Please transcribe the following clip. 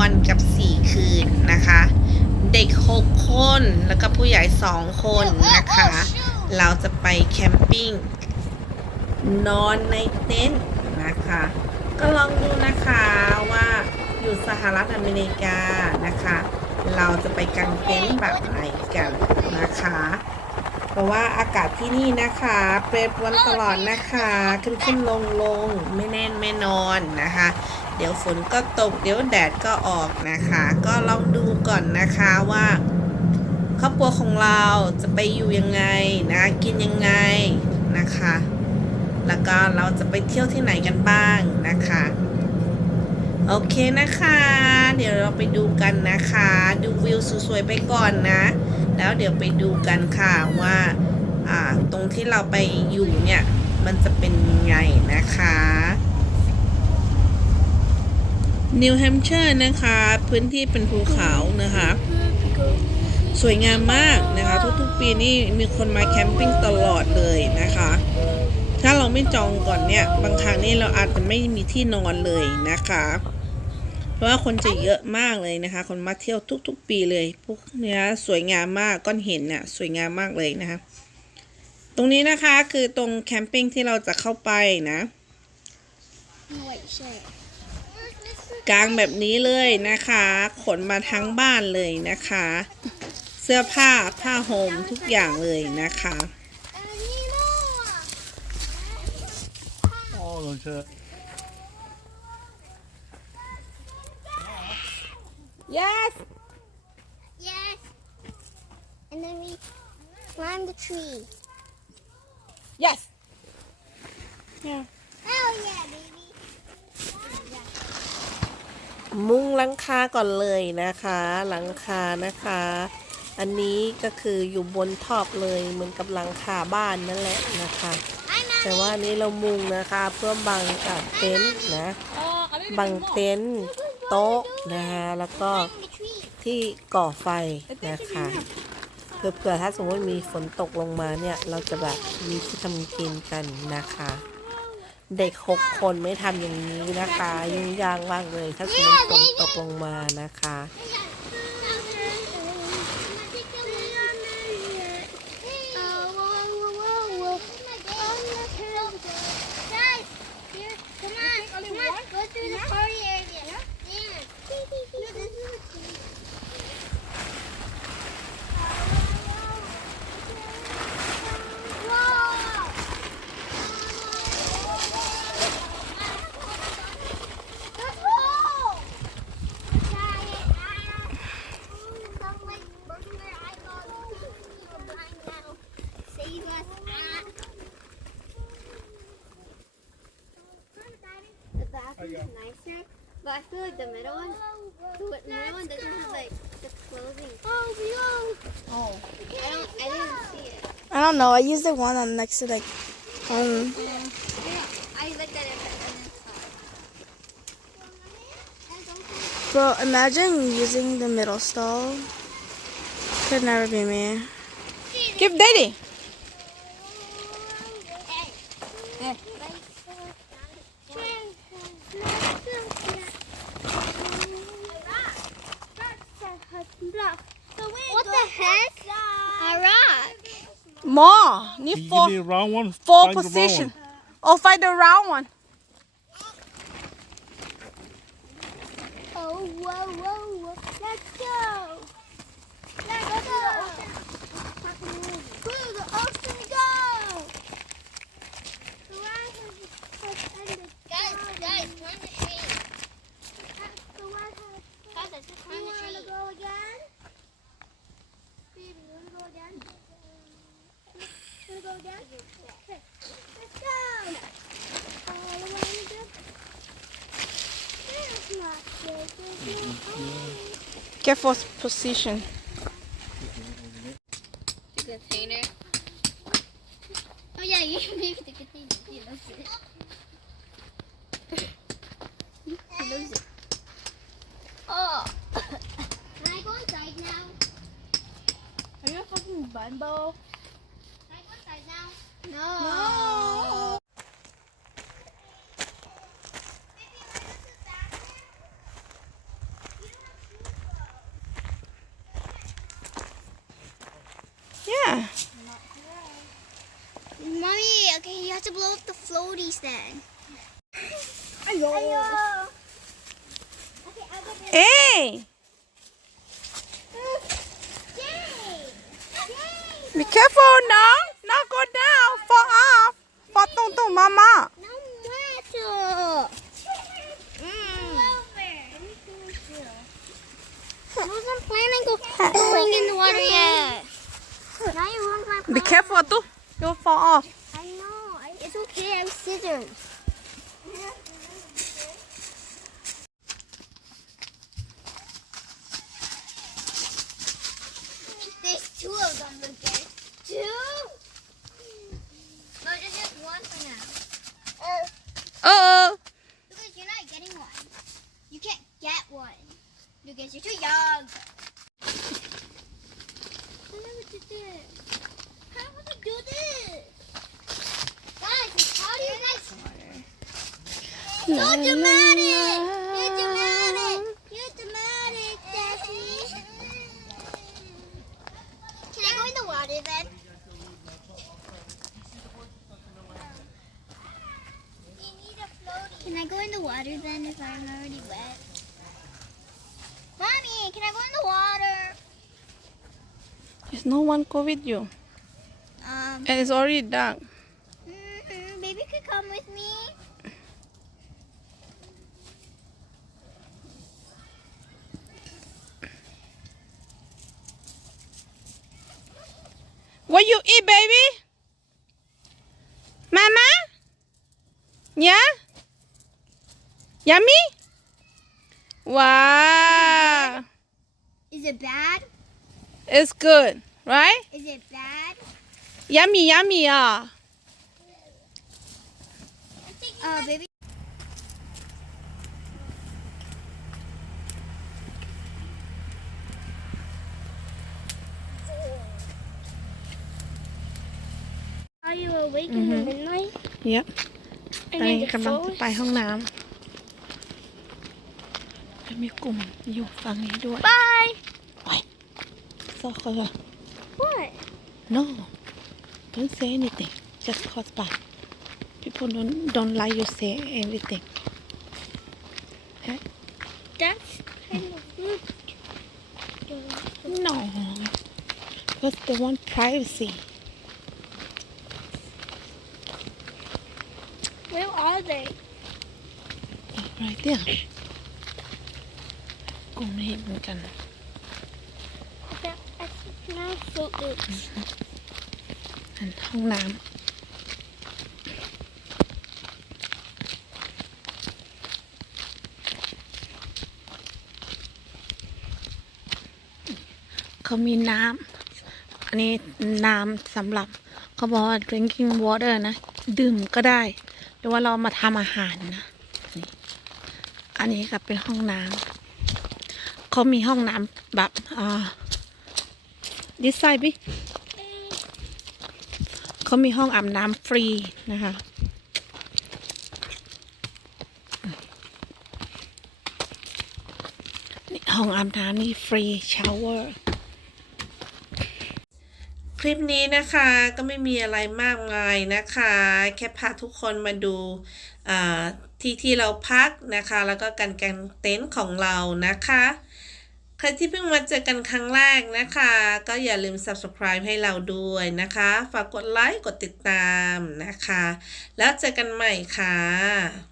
วันกับ 4 คืนนะคะ เด็ก 6 คนแล้วก็ผู้ใหญ่ 2 คนนะคะ เราจะไปแคมปิ้งนอนในเต็นท์นะคะ ก็ลองดูนะคะว่าอยู่สหรัฐอเมริกานะคะ เราจะไปกางเต็นท์แบบไหนกันนะคะ เพราะว่าอากาศที่นี่นะคะเปรย์ปรวนตลอดนะคะ ขึ้นขึ้นลงลงไม่แน่นไม่นอนนะคะ เดี๋ยวฝนก็ตก เดี๋ยวแดดก็ออกนะคะ ก็ลองดูก่อนนะคะว่า ครอบครัวของเราจะไปอยู่ยังไงนะกินยังไงนะคะ แล้วก็เราจะไปเที่ยวที่ไหนกันบ้างนะคะโอเคนะคะ เดี๋ยวเราไปดูกันนะคะ ดูวิวสวยๆไปก่อนนะ แล้วเดี๋ยวไปดูกันค่ะว่าอ่าตรงที่เราไปอยู่เนี่ย มันจะเป็นยังไงนะคะ นิวแฮมเชอร์นะคะ พื้นที่เป็นภูเขานะคะ สวยงามมากนะคะ ทุกๆปีนี่มีคนมาแคมปิ้งตลอดเลยนะคะ ถ้าเราไม่จองก่อนเนี่ย บางครั้งนี่เราอาจจะไม่มีที่นอนเลยนะคะ เพราะว่าคนจะเยอะมากเลยนะคะ คนมาเที่ยวทุก ๆ ปีเลยพวกเนี้ยสวยงามมากก้อนหินเนี่ยสวยงามมากเลยนะคะ ตรงนี้นะคะคือตรงแคมปิ้งที่เราจะเข้าไปนะ Wait, shit. กลางแบบนี้เลยนะคะ ขนมาทั้งบ้านเลยนะคะ เสื้อผ้าผ้าห่มทุกอย่างเลยนะคะ Oh, don't you? yes Yes. And then we climb the tree. yes Oh yeah, baby. มุงหลังคาก่อนเลยนะคะหลังคานะคะ อันนี้ก็คืออยู่บนท็อปเลยเหมือนกับหลังคาบ้านนั่นแหละนะคะ แต่ว่านี้เรามุงนะคะเพื่อบังกับเต็นท์นะบังเต็นท์โต๊ะนะคะแล้วก็ที่ก่อไฟนะคะเพื่อเผื่อถ้าสมมติมีฝนตกลงมาเนี่ยเราจะแบบมีที่ทำกินกันนะคะ เด็กหกคนไม่ทำอย่างนี้นะคะ ยุ่งยากมากเลย ถ้าสมมติฝนตกลงมานะคะ is nicer, but I feel like the middle one, the middle one doesn't have like the clothing. Oh, Oh. I don't, I didn't see it. I don't know. I used the one on next to like um I looked at it and then bro, imagine using the middle stall. Could never be me. Give daddy. What the heck? A rock. More. Need you four give round one? four Find position. Oh find the round one. Oh, whoa, whoa, whoa. Let's go. Let's go. Where the ocean go? Guys, guys, climb the tree. Guys, let's just climb the tree. go again? Baby, you wanna go again? Wanna go again? Okay. Let's go. All the way to There's not big. Careful position. The container. Oh yeah, you can maybe the container. He loves it. he loves it. Oh. Can I go inside now? Are you a fucking bundle? Can I go inside now? Okay, then. Ayo. Ayo. Okay. Hey, be careful now. Not go down. Fall off. Fall tung tung mama. No matter. Mm. I wasn't planning on going in the water yet. Now you ruined my plan. Be careful too. You'll fall off. Okay. I have scissors. There's two of them, Lucas. Two? No, there's just one for now. Uh, Uh-oh. Lucas, you're not getting one. You can't get one. Lucas, you're too young. I never did this. How would I do this? Guys, how do you guys... So dramatic! You're dramatic! You're dramatic, Daphne! Can I go in the water then? Can I go in the water then if I'm already wet? Mommy, can I go in the water? There's no one go with you. Um, And it's already dark. mm, baby could come with me. What you eat, baby? Mama? Yeah? Yummy? Wow. Is it bad? It's good, right? Is it bad? Yummy, yummy, ah. Uh, baby. Are you awake in the Mhm. midnight? เยอะตอนนี้กำลังจะไปห้องน้ำแล้วมีกลุ่มอยู่ฝั่งนี้ด้วย Bye. ซอกเขาว่า What? no don't say anything just cross by people don't don't like you say anything That's kind of rude. no because they want privacy Where are they? right there กลุ่มนี้เหมือนกัน That, that's nice photos. อันห้องน้ำเขามีน้ำ อันนี้น้ำสำหรับ เขาบอกว่า drinking water นะ ดื่มก็ได้ หรือว่าเรามาทำอาหารนะนี่อันนี้ก็เป็นห้องน้ำเขามีห้องน้ำแบบอ่า this side บิเขามีห้องอาบน้ำฟรีนะคะนี่ห้องอาบน้ำนี่ฟรีชาวเวอร์ คลิปนี้นะคะก็ไม่มีอะไรมากมายนะคะ แค่พาทุกคนมาดูที่ที่เราพักนะคะ แล้วก็การกางเต็นท์ของเรานะคะใครที่เพิ่งมาเจอกันครั้งแรกนะคะ ก็อย่าลืม subscribe ให้เราด้วยนะคะ ฝากกดไลค์กดติดตามนะคะ แล้วเจอกันใหม่ค่ะ